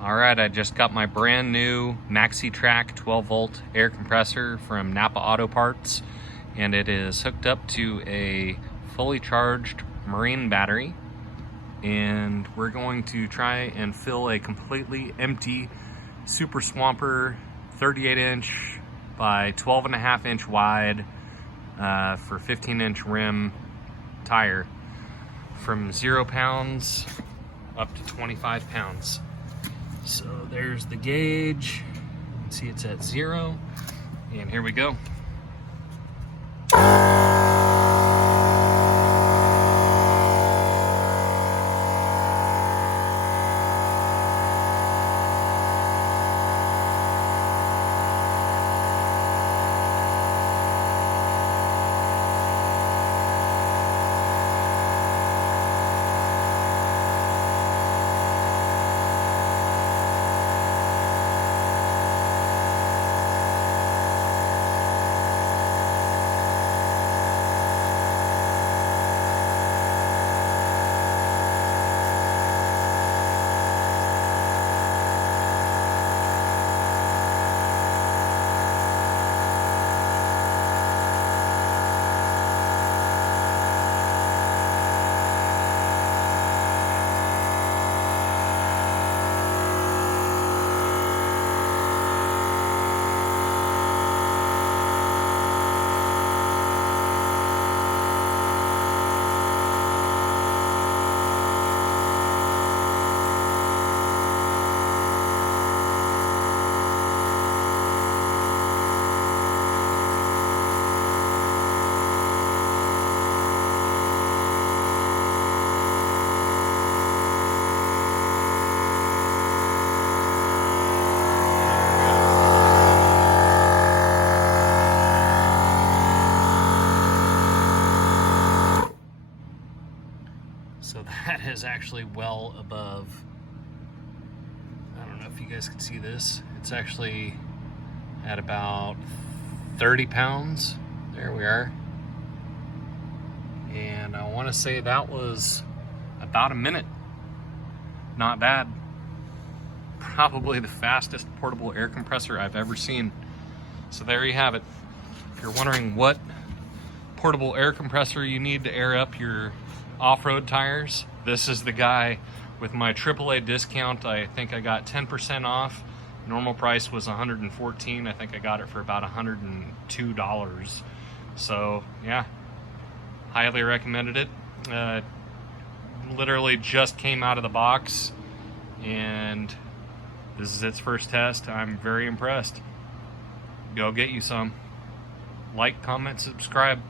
Alright, I just got my brand new Maxi Trac 12 volt air compressor from Napa Auto Parts, and it is hooked up to a fully charged marine battery, and we're going to try and fill a completely empty Super Swamper 38 inch by 12.5 inch wide for 15 inch rim tire from 0 pounds up to 25 pounds. So there's the gauge. You can see it's at 0, and here we go. So that is actually well above, I don't know if you guys can see this, it's actually at about 30 pounds. There we are. And I want to say that was about a minute. Not bad. Probably the fastest portable air compressor I've ever seen. So there you have it. If you're wondering what portable air compressor you need to air up your off-road tires, this is the guy. With my AAA discount, I think I got 10% off. Normal price was $114. I think I got it for about $102. So yeah, highly recommended it. Literally just came out of the box, and this is its first test. I'm very impressed. Go get you some. Like, comment, subscribe.